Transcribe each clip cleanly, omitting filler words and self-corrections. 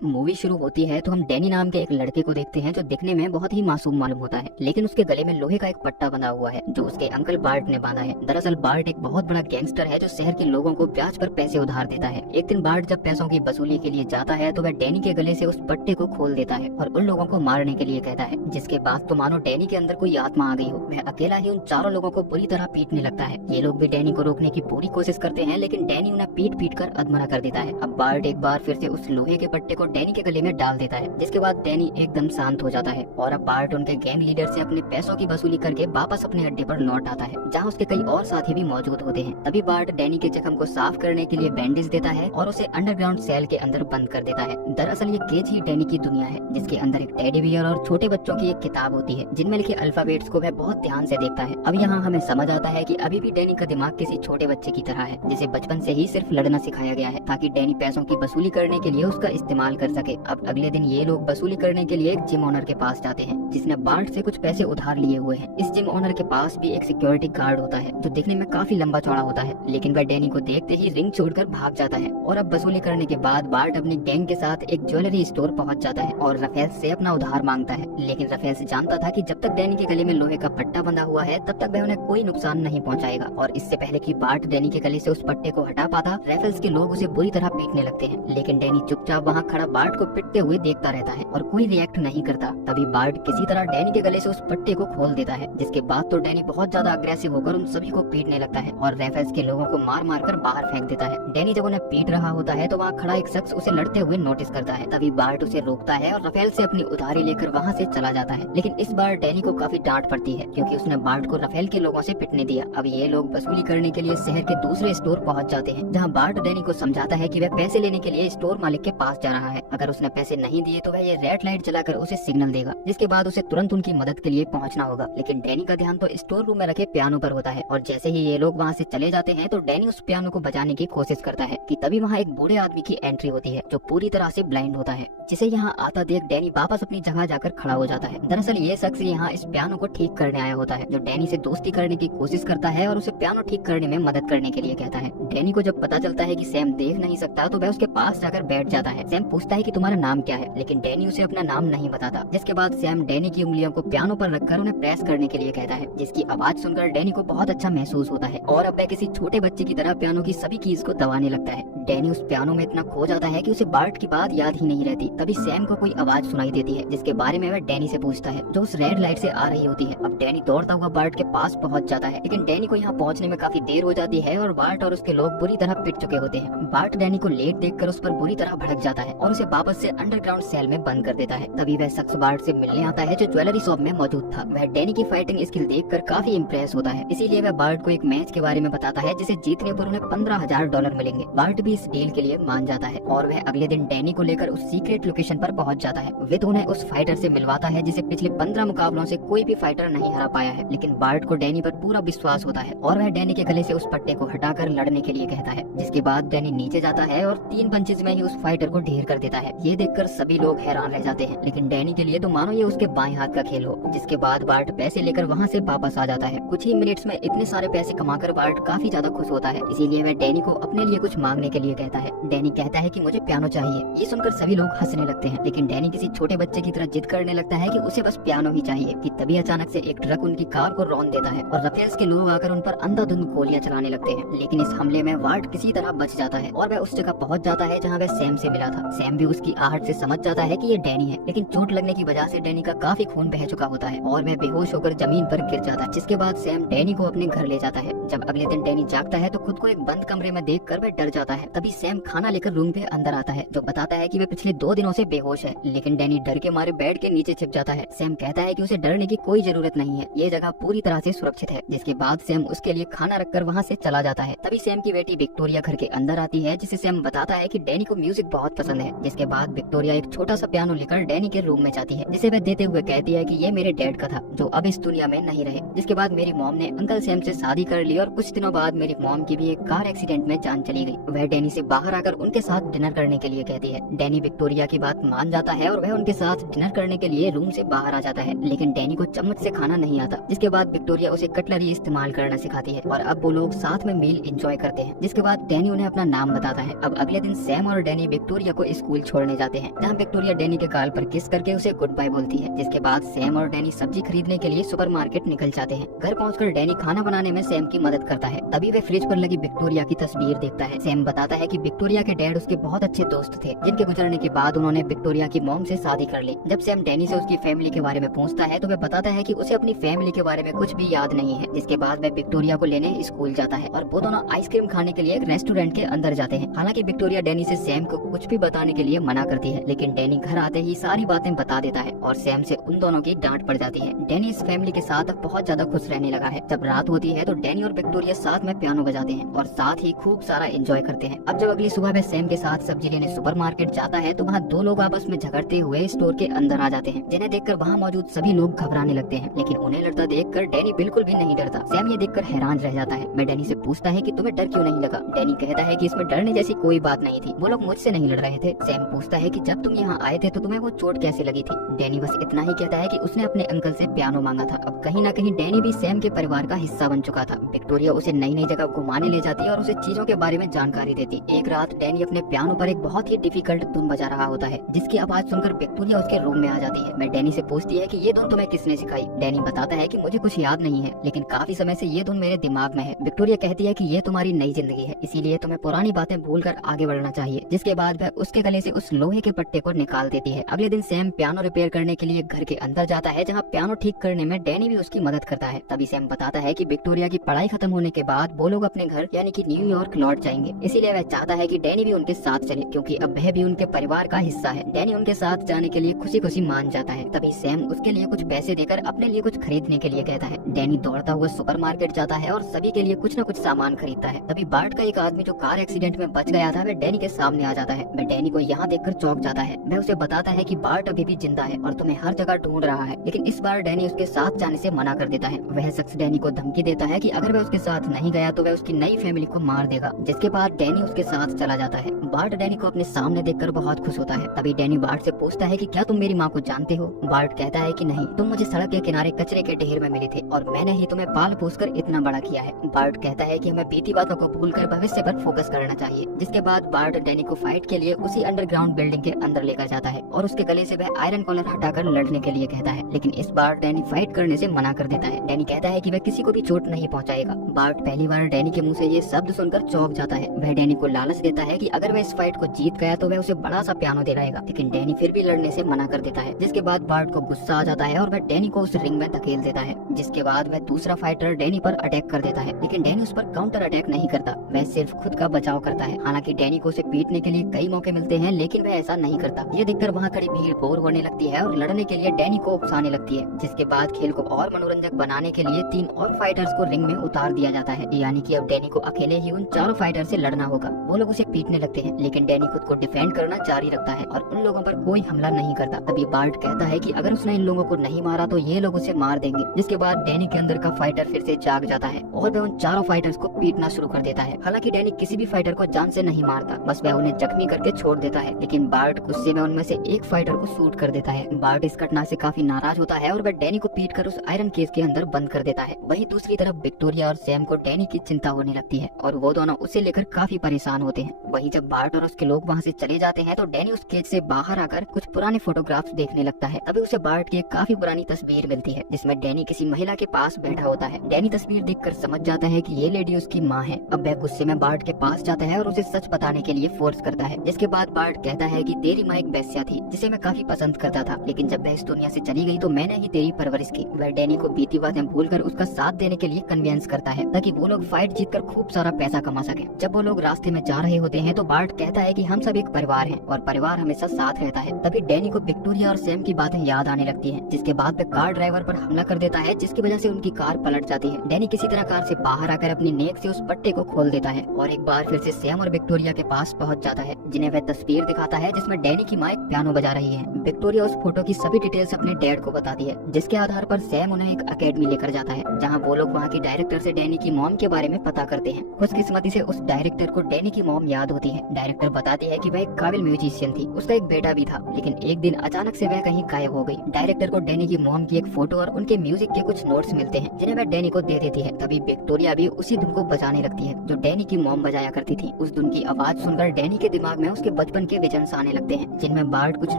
Movie शुरू होती है तो हम डैनी नाम के एक लड़के को देखते हैं जो दिखने में बहुत ही मासूम मालूम होता है, लेकिन उसके गले में लोहे का एक पट्टा बंधा हुआ है जो उसके अंकल बार्ट ने बांधा है। दरअसल बार्ट एक बहुत बड़ा गैंगस्टर है जो शहर के लोगों को ब्याज पर पैसे उधार देता है। एक दिन बार्ट जब पैसों की वसूली के लिए जाता है तो वह डैनी के गले से उस पट्टे को खोल देता है और उन लोगों को मारने के लिए कहता है, जिसके बाद तो मानो डैनी के अंदर कोई आत्मा आ गई हो। वह अकेला ही उन चारों लोगों को बुरी तरह पीटने लगता है। ये लोग भी डैनी को रोकने की पूरी कोशिश करते हैं, लेकिन डैनी उन्हें पीट पीट कर अधमरा कर देता है। अब बार्ट एक बार फिर से उस लोहे के पट्टे को डैनी के गले में डाल देता है, जिसके बाद डैनी एकदम शांत हो जाता है और अब बार्ट उनके गैंग लीडर से अपने पैसों की वसूली करके वापस अपने अड्डे पर लौट आता है, जहां उसके कई और साथी भी मौजूद होते हैं। तभी बार्ट डैनी के जख्म को साफ करने के लिए बैंडेज देता है और उसे अंडरग्राउंड सेल के अंदर बंद कर देता है। दरअसल ये केज ही डैनी की दुनिया है, जिसके अंदर एक टेडी बियर और छोटे बच्चों की एक किताब होती है जिनमें लिखे अल्फाबेट्स को वह बहुत ध्यान से देखता है। अब यहाँ हमें समझ आता है कि अभी भी डैनी का दिमाग किसी छोटे बच्चे की तरह है, जिसे बचपन से ही सिर्फ लड़ना सिखाया गया है ताकि डैनी पैसों की वसूली करने के लिए उसका इस्तेमाल कर सके। अब अगले दिन ये लोग वसूली करने के लिए एक जिम ओनर के पास जाते हैं जिसने बार्ट से कुछ पैसे उधार लिए हुए हैं। इस जिम ओनर के पास भी एक सिक्योरिटी गार्ड होता है जो दिखने में काफी लंबा चौड़ा होता है, लेकिन वह डैनी को देखते ही रिंग छोड़कर भाग जाता है। और अब वसूली करने के बाद बार्ट अपनी गैंग के साथ एक ज्वेलरी स्टोर पहुंच जाता है और रफेल से अपना उधार मांगता है, लेकिन रफेल से जानता था कि जब तक डैनी के गले में लोहे का पट्टा बंधा हुआ है तब तक वह उन्हें कोई नुकसान नहीं पहुंचाएगा। और इससे पहले कि बार्ट डैनी के गले से उस पट्टे को हटा पाता, रफेल्स के लोग उसे बुरी तरह पीटने लगते हैं, लेकिन डैनी चुपचाप वहाँ खड़ा बार्ट को पिटते हुए देखता रहता है और कोई रिएक्ट नहीं करता। तभी बार्ट किसी तरह डैनी के गले से उस पट्टे को खोल देता है, जिसके बाद तो डैनी बहुत ज्यादा अग्रेसिव होकर उन सभी को पीटने लगता है और रेफेल्स के लोगों को मार मार कर बाहर फेंक देता है। डैनी जब उन्हें पीट रहा होता है तो वहाँ खड़ा एक शख्स उसे लड़ते हुए नोटिस करता है। तभी बार्ट उसे रोकता है और रफेल से अपनी उधारी लेकर वहाँ से चला जाता है, लेकिन इस बार डैनी को काफी डांट पड़ती है क्योंकि उसने बार्ट को रफेल के लोगों से पिटने दिया। अब ये लोग वसूली करने के लिए शहर के दूसरे स्टोर पहुँच जाते हैं, जहाँ बार्ट डैनी को समझाता है कि वह पैसे लेने के लिए स्टोर मालिक के पास जा रहा है। अगर उसने पैसे नहीं दिए तो वह ये रेड लाइट जलाकर उसे सिग्नल देगा, जिसके बाद उसे तुरंत उनकी मदद के लिए पहुंचना होगा। लेकिन डैनी का ध्यान तो स्टोर रूम में रखे पियानो पर होता है और जैसे ही ये लोग वहां से चले जाते हैं तो डैनी उस पियानो को बजाने की कोशिश करता है कि तभी वहां एक बूढ़े आदमी की एंट्री होती है जो पूरी तरह से ब्लाइंड होता है, जिसे यहाँ आता देख डैनी वापस अपनी जगह जाकर खड़ा हो जाता है। दरअसल ये शख्स यहाँ इस पियानो को ठीक करने आया होता है, जो डैनी से दोस्ती करने की कोशिश करता है और उसे पियानो ठीक करने में मदद करने के लिए कहता है। डैनी को जब पता चलता है कि सैम देख नहीं सकता तो वह उसके पास जाकर बैठ जाता है। सैम पूछता है कि तुम्हारा नाम क्या है, लेकिन डैनी उसे अपना नाम नहीं बताता, जिसके बाद सैम डैनी की उंगलियों को पियानो पर रखकर उन्हें प्रेस करने के लिए कहता है, जिसकी आवाज सुनकर डैनी को बहुत अच्छा महसूस होता है और अब वह किसी छोटे बच्चे की तरह पियानो की सभी कीज को दबाने लगता है। डैनी उस पियानो में इतना खो जाता है कि उसे बार्ट की बात याद ही नहीं रहती। तभी सैम को कोई आवाज सुनाई देती है, जिसके बारे में वह डैनी से पूछता है, जो उस रेड लाइट से आ रही होती है। अब डैनी दौड़ता हुआ बार्ट के पास पहुंच जाता है, लेकिन डैनी को यहाँ पहुंचने में काफी देर हो जाती है और बार्ट और उसके लोग बुरी तरह पिट चुके होते हैं। बार्ट डैनी को लेट देखकर उस पर बुरी तरह भड़क जाता है और उसे वापस से अंडरग्राउंड सेल में बंद कर देता है। तभी वह शख्स बार्ट से मिलने आता है जो ज्वेलरी शॉप में मौजूद था। वह डैनी की फाइटिंग स्किल देखकर काफी इम्प्रेस होता है, इसीलिए वह बार्ट को एक मैच के बारे में बताता है जिसे जीतने पर उन्हें $15,000 मिलेंगे। बार्ट भी इस डील के लिए मान जाता है और वह अगले दिन डैनी को लेकर उस सीक्रेट लोकेशन पर पहुंच जाता है। विद उन्हें उस फाइटर से मिलवाता है जिसे पिछले 15 मुकाबलों से कोई भी फाइटर नहीं हरा पाया है, लेकिन बार्ट को डैनी पर पूरा विश्वास होता है और वह डैनी के गले से उस पट्टे को हटाकर लड़ने के लिए कहता है, जिसके बाद डैनी नीचे जाता है और 3 पंचेज में ही उस फाइटर को ढेर कर देता है। ये देखकर सभी लोग हैरान रह जाते हैं, लेकिन डैनी के लिए तो मानो ये उसके बाएं हाथ का खेल हो। जिसके बाद बार्ट पैसे लेकर वहाँ से वापस आ जाता है। कुछ ही मिनट्स में इतने सारे पैसे कमाकर बार्ट काफी ज्यादा खुश होता है, इसीलिए वह डैनी को अपने लिए कुछ मांगने के लिए कहता है। डैनी कहता है कि मुझे पियानो चाहिए। ये सुनकर सभी लोग हंसने लगते हैं, लेकिन डैनी किसी छोटे बच्चे की तरह जिद करने लगता है कि उसे बस पियानो ही चाहिए कि तभी अचानक से एक ट्रक उनकी कार को रौंद देता है और रफेल्स के लोग आकर उन पर अंधाधुंध गोलियां चलाने लगते हैं। लेकिन इस हमले में बार्ट किसी तरह बच जाता है और वह उस जगह पहुंच जाता है जहां वह सैम से मिला था। सैम भी उसकी आहट से समझ जाता है कि ये डैनी है, लेकिन चोट लगने की वजह से डैनी का काफी खून बह चुका होता है और वह बेहोश होकर जमीन पर गिर जाता है। जिसके बाद सैम डैनी को अपने घर ले जाता है। जब अगले दिन डैनी जागता है तो खुद को एक बंद कमरे में देखकर वह डर जाता है। तभी सैम खाना लेकर रूम के अंदर आता है, जो बताता है कि वह पिछले 2 दिनों से बेहोश है, लेकिन डैनी डर के मारे बेड के नीचे छिप जाता है। सैम कहता है कि उसे डरने की कोई जरूरत नहीं है, ये जगह पूरी तरह से सुरक्षित है। जिसके बाद सैम उसके लिए खाना रखकर वहाँ से चला जाता है। तभी सैम की बेटी विक्टोरिया घर के अंदर आती है, जिसे सैम बताता है कि डैनी को म्यूजिक बहुत पसंद है। जिसके बाद विक्टोरिया एक छोटा सा पियानो लेकर डैनी के रूम में जाती है, जिसे वह देते हुए कहती है कि ये मेरे डैड का था जो अब इस दुनिया में नहीं रहे। जिसके बाद मेरी मॉम ने अंकल सैम से शादी कर ली और कुछ दिनों बाद मेरी मॉम की भी एक कार एक्सीडेंट में जान चली गई। वह डैनी से बाहर आकर उनके साथ डिनर करने के लिए कहती है। डैनी विक्टोरिया की बात मान जाता है और वह उनके साथ डिनर करने के लिए रूम से बाहर आ जाता है, लेकिन डैनी को चम्मच से खाना नहीं आता। जिसके बाद विक्टोरिया उसे कटलरी इस्तेमाल करना सिखाती है और अब वो लोग साथ में मील एंजॉय करते हैं। जिसके बाद डैनी उन्हें अपना नाम बताता है। अब अगले दिन सैम और डैनी विक्टोरिया को स्कूल छोड़ने जाते हैं, जहाँ विक्टोरिया डैनी के गाल पर किस करके उसे गुड बाय बोलती है। जिसके बाद सैम और डैनी सब्जी खरीदने के लिए सुपरमार्केट निकल जाते हैं। घर पहुंचकर डैनी खाना बनाने में सैम की मदद करता है। तभी वे फ्रिज पर लगी विक्टोरिया की तस्वीर देखता है। सैम बताता है कि विक्टोरिया के डैड उसके बहुत अच्छे दोस्त थे, जिनके गुजरने के बाद उन्होंने विक्टोरिया की मॉम से शादी कर ली। जब सैम डैनी से उसकी फैमिली के बारे में पूछता है तो वह बताता है कि उसे अपनी फैमिली के बारे में कुछ भी याद नहीं है। जिसके बाद वह विक्टोरिया को लेने स्कूल जाता है और वो दोनों आइसक्रीम खाने के लिए एक रेस्टोरेंट के अंदर जाते हैं। हालांकि विक्टोरिया डैनी से सैम को कुछ भी बताने के लिए मना करती है, लेकिन डैनी घर आते ही सारी बातें बता देता है और सैम से उन दोनों की डांट पड़ जाती है। डैनी इस फैमिली के साथ अब बहुत ज्यादा खुश रहने लगा है। जब रात होती है तो डैनी और विक्टोरिया साथ में पियानो बजाते हैं और साथ ही खूब सारा एंजॉय करते हैं। अब जब अगली सुबह वह सैम के साथ सब्जी लेने सुपरमार्केट जाता है तो वहाँ दो लोग आपस में झगड़ते हुए स्टोर के अंदर आ जाते हैं, जिन्हें देखकर वहाँ मौजूद सभी लोग घबराने लगते हैं। लेकिन उन्हें लड़ता देखकर डैनी बिल्कुल भी नहीं डरता। सैम ये देखकर हैरान रह जाता है। वह डैनी से पूछता है कि तुम्हें डर क्यों नहीं लगा। डैनी कहता है कि इसमें डरने जैसी कोई बात नहीं थी, वो लोग मुझसे नहीं लड़ रहे थे। सैम पूछता है कि जब तुम यहाँ आए थे तो तुम्हें वो चोट कैसे लगी थी। डैनी बस इतना ही कहता है कि उसने अपने अंकल से पियानो मांगा था। अब कहीं न कहीं डैनी भी सैम के परिवार का हिस्सा बन चुका था। विक्टोरिया उसे नई नई जगह घुमाने ले जाती है और उसे चीजों के बारे में जानकारी देती। एक रात डैनी अपने पियानो पर एक बहुत ही डिफिकल्ट धुन बजा रहा होता है, जिसकी आवाज सुनकर विक्टोरिया उसके रूम में आ जाती है। वह डैनी से पूछती है कि ये धुन तुम्हें किसने सिखाई। डैनी बताता है कि मुझे कुछ याद नहीं है, लेकिन काफी समय से ये धुन मेरे दिमाग में है। विक्टोरिया कहती है कि ये तुम्हारी नई जिंदगी है, इसीलिए तुम्हें पुरानी बातें भूलकर आगे बढ़ना चाहिए। जिसके बाद वह उसके गले से उस लोहे के पट्टे को निकाल देती है। अगले दिन सैम पियानो रिपेयर करने के लिए घर के अंदर जाता है, जहाँ पियानो ठीक करने में डैनी भी उसकी मदद करता है। तभी सैम बताता है कि विक्टोरिया की पढ़ाई खत्म होने के बाद वो लोग अपने घर यानी कि न्यूयॉर्क लौट जाएंगे। इसीलिए वह चाहता है कि डैनी भी उनके साथ चले, क्योंकि अब वह भी उनके परिवार का हिस्सा है। डैनी उनके साथ जाने के लिए खुशी खुशी मान जाता है। तभी सैम उसके लिए कुछ पैसे देकर अपने लिए कुछ खरीदने के लिए कहता है। डैनी दौड़ता हुआ सुपरमार्केट जाता है और सभी के लिए कुछ न कुछ सामान खरीदता है। तभी बार्ट का एक आदमी जो कार एक्सीडेंट में बच गया था, वह डैनी के सामने आ जाता है। वह डैनी को यहाँ देखकर चौंक जाता है। वह उसे बताता है कि बार्ट अभी भी जिंदा है और तुम्हें हर जगह ढूंढ रहा है, लेकिन इस बार डैनी उसके साथ जाने से मना कर देता है। वह शख्स डैनी को धमकी देता है कि अगर वह उसके साथ नहीं गया तो वह उसकी नई फैमिली को मार देगा। जिसके बाद डैनी उसके साथ चला जाता है। बार्ट डैनी को अपने सामने देखकर बहुत खुश होता है। तभी डैनी बार्ट से पूछता है कि क्या तुम मेरी माँ को जानते हो। बार्ट कहता है कि नहीं, तुम मुझे सड़क के किनारे कचरे के ढेर में मिले थे और मैंने ही तुम्हें पाल पोस कर इतना बड़ा किया है। बार्ट कहता है कि हमें बीती बातों को भूलकर भविष्य पर फोकस करना चाहिए। जिसके बाद बार्ट डैनी को फाइट के लिए उसी अंडरग्राउंड बिल्डिंग के अंदर लेकर जाता है और उसके गले से वह आयरन कॉलर हटाकर लड़ने के लिए कहता है, लेकिन इस बार डैनी फाइट करने से मना कर देता है। डैनी कहता है कि वह किसी को भी चोट नहीं पहुंचाएगा। बार्ट पहली बार डैनी के मुंह से ये शब्द सुनकर चौंक जाता है। वह डैनी को लालच देता है कि अगर वह इस फाइट को जीत गया तो वह उसे बड़ा सा पियानो दिलाएगा, लेकिन डैनी फिर भी लड़ने से मना कर देता है। जिसके बाद बार्ट को गुस्सा आ जाता है और वह डैनी को उस रिंग में धकेल देता है। जिसके बाद वह दूसरा फाइटर डैनी पर अटैक कर देता है, लेकिन डैनी उस पर काउंटर अटैक नहीं करता, वह सिर्फ खुद का बचाव करता है। हालांकि डैनी को उसे पीटने के लिए कई मौके मिलते हैं, लेकिन वह ऐसा नहीं करता। ये देखकर वहाँ खड़ी भीड़ बोर होने लगती है और लड़ने के लिए डैनी को उकसाने लगती है। जिसके बाद खेल को और मनोरंजक बनाने के लिए 3 और फाइटर्स को रिंग में उतार दिया जाता है, यानी कि अब डैनी को अकेले ही उन 4 फाइटर से लड़ना होगा। वो लोग उसे पीटने लगते हैं, लेकिन डैनी खुद को डिफेंड करना जारी रखता है और उन लोगों पर कोई हमला नहीं करता। तभी बार्ट कहता है कि अगर उसने इन लोगों को नहीं मारा तो ये लोग उसे मार देंगे। जिसके बाद डैनी के अंदर का फाइटर फिर से जाग जाता है और वह उन 4 फाइटर्स को पीटना शुरू कर देता है। हालांकि डैनी किसी भी फाइटर को जान से नहीं मारता, बस वह उन्हें जख्मी करके छोड़ देता है। लेकिन बार्ट गुस्से में उनमें से एक फाइटर को शूट कर देता है। बार्ट इस घटना से काफी नाराज होता है और वह डैनी को पीटकर उस आयरन केस के अंदर बंद कर देता है। वहीं दूसरी तरफ विक्टोरिया और सैम को डैनी की चिंता होने लगती है और वो दोनों उसे लेकर काफी परेशान होते हैं। वहीं जब बार्ट और उसके लोग वहाँ से चले जाते हैं तो डैनी उस केज से बाहर आकर कुछ पुराने फोटोग्राफ्स देखने लगता है। तभी उसे बार्ट की एक काफी पुरानी तस्वीर मिलती है, जिसमें डैनी किसी महिला के पास बैठा होता है। डैनी तस्वीर देखकर समझ जाता है कि ये लेडी उसकी माँ है। अब वह गुस्से में बार्ट के पास जाता है और उसे सच बताने के लिए फोर्स करता है। जिसके बाद बार्ट कहता है कि तेरी माँ एक वेश्या थी जिसे मैं काफी पसंद करता था, लेकिन जब वह इस दुनिया से चली गई तो मैंने ही तेरी परवरिश की। वह डैनी को बीती बातें भूलकर उसका साथ देने के लिए कन्विंस करता है ताकि वो लोग फाइट जीतकर खूब सारा पैसा कमा सके। जब वो लोग रास्ते में जा रहे होते हैं तो बार्ट कहता है कि हम सब एक परिवार हैं और परिवार हमेशा साथ रहता है। तभी डैनी को विक्टोरिया और सैम की बातें याद आने लगती हैं। जिसके बाद वह कार ड्राइवर पर हमला कर देता है, जिसकी वजह से उनकी कार पलट जाती है। डैनी किसी तरह कार से बाहर आकर अपनी नेक से उस पट्टे को खोल देता है और एक बार फिर से सैम और विक्टोरिया के पास पहुंच जाता है, जिन्हें वह तस्वीर दिखाता है जिसमें डैनी की माँ एक पियानो बजा रही है। विक्टोरिया उस फोटो की सभी डिटेल्स अपने डैड को बताती है, जिसके आधार पर सैम उन्हें एक अकेडमी लेकर जाता है, जहाँ वो लोग वहाँ की डायरेक्टर से डैनी डैनी की मॉम के बारे में पता करते हैं। खुशकिस्मती से उस डायरेक्टर को डैनी की मॉम याद होती है। डायरेक्टर बताती है कि वह एक काबिल म्यूजिशियन थी, उसका एक बेटा भी था, लेकिन एक दिन अचानक से वह कहीं गायब हो गई। डायरेक्टर को डैनी की मॉम की एक फोटो और उनके म्यूजिक के कुछ नोट्स मिलते हैं, जिन्हें वह डैनी को दे देती है। तभी विक्टोरिया भी उसी धुन को बजाने लगती है जो डैनी की मॉम बजाया करती थी। उस धुन की आवाज सुनकर डैनी के दिमाग में उसके बचपन के विजन्स आने लगते हैं, जिनमें बार्ट कुछ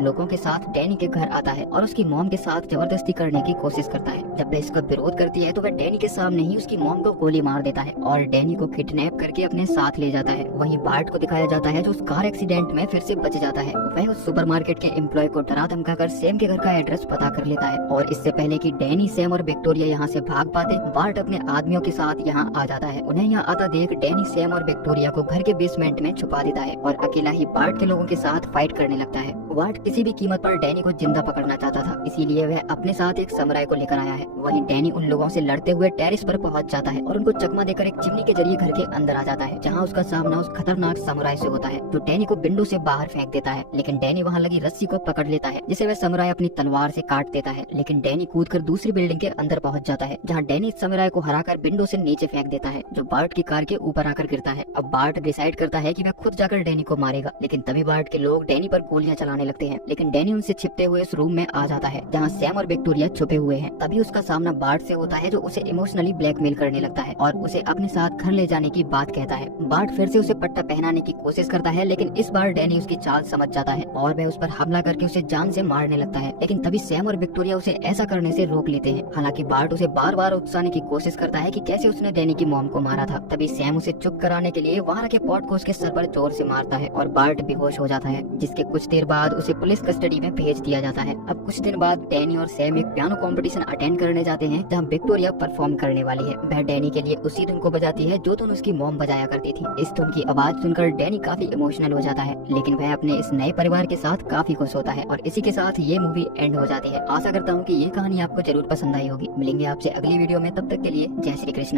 लोगों के साथ डैनी के घर आता है और उसकी मॉम के साथ जबरदस्ती करने की कोशिश करता है। जब वह इसका विरोध करती है तो वह डैनी के सामने ही उसकी मॉम को गोली मार देता है और डैनी को किडनैप करके अपने साथ ले जाता है। वहीं बार्ट को दिखाया जाता है जो उस कार एक्सीडेंट में फिर से बच जाता है। वह उस सुपरमार्केट के एम्प्लॉय को डरा धमका कर सैम के घर का एड्रेस पता कर लेता है और इससे पहले कि डैनी, सैम और विक्टोरिया यहाँ से भाग पाते, बार्ट अपने आदमियों के साथ यहाँ आ जाता है। उन्हें यहाँ आता देख डैनी, सैम और विक्टोरिया को घर के बेसमेंट में छुपा देता है और अकेला ही बार्ट के लोगों के साथ फाइट करने लगता है। बार्ट किसी भी कीमत पर डैनी को जिंदा पकड़ना चाहता था, इसीलिए वह अपने साथ एक समुराई को लेकर आया है। वहीं डैनी उन लोगों से लड़ते हुए टेरिस पर पहुंच जाता है और उनको चकमा देकर एक चिमनी के जरिए घर के अंदर आ जाता है, जहां उसका सामना उस खतरनाक समुराई से होता है जो डैनी को विंडो से बाहर फेंक देता है। लेकिन डैनी वहां लगी रस्सी को पकड़ लेता है, जिसे वह समुराई अपनी तलवार से काट देता है। लेकिन डैनी कूदकर दूसरी बिल्डिंग के अंदर पहुंच जाता है, जहां डैनी इस समुराई को हराकर विंडो से नीचे फेंक देता है, जो बार्ट की कार के ऊपर आकर गिरता है। अब बार्ट डिसाइड करता है कि वह खुद जाकर डैनी को मारेगा, लेकिन तभी बार्ट के लोग डैनी पर गोलियां चलाने लगते हैं। लेकिन डैनी उनसे छिपते हुए इस रूम में आ जाता है जहाँ सैम और विक्टोरिया छुपे हुए हैं। तभी उसका सामना बार्ट से होता है जो उसे इमोशनली ब्लैकमेल करने लगता है और उसे अपने साथ घर ले जाने की बात कहता है। बार्ट फिर से उसे पट्टा पहनाने की कोशिश करता है, लेकिन इस बार डैनी उसकी चाल समझ जाता है और वह उस पर हमला करके उसे जान से मारने लगता है। लेकिन तभी सैम और विक्टोरिया उसे ऐसा करने से रोक लेते हैं। हालांकि बार्ट उसे बार बार उकसाने की कोशिश करता है कि कैसे उसने डैनी की मॉम को मारा था। तभी सैम उसे चुप कराने के लिए वहां रखे पॉट को उसके सर पर जोर से मारता है और बार्ट बेहोश हो जाता है, जिसके कुछ देर बाद उसे पुलिस कस्टडी में भेज दिया जाता है। अब कुछ दिन बाद डैनी और सैम एक पियानो कंपटीशन अटेंड करने जाते हैं, जहां विक्टोरिया परफॉर्म करने वाली है। वह डैनी के लिए उसी धुन को बजाती है जो धुन उसकी मॉम बजाया करती थी। इस धुन की आवाज सुनकर डैनी काफी इमोशनल हो जाता है, लेकिन वह अपने इस नए परिवार के साथ काफी खुश होता है और इसी के साथ ये मूवी एंड हो जाती है। आशा करता हूँ कि ये कहानी आपको जरूर पसंद आई होगी। मिलेंगे आपसे अगली वीडियो में, तब तक के लिए जय श्री कृष्ण।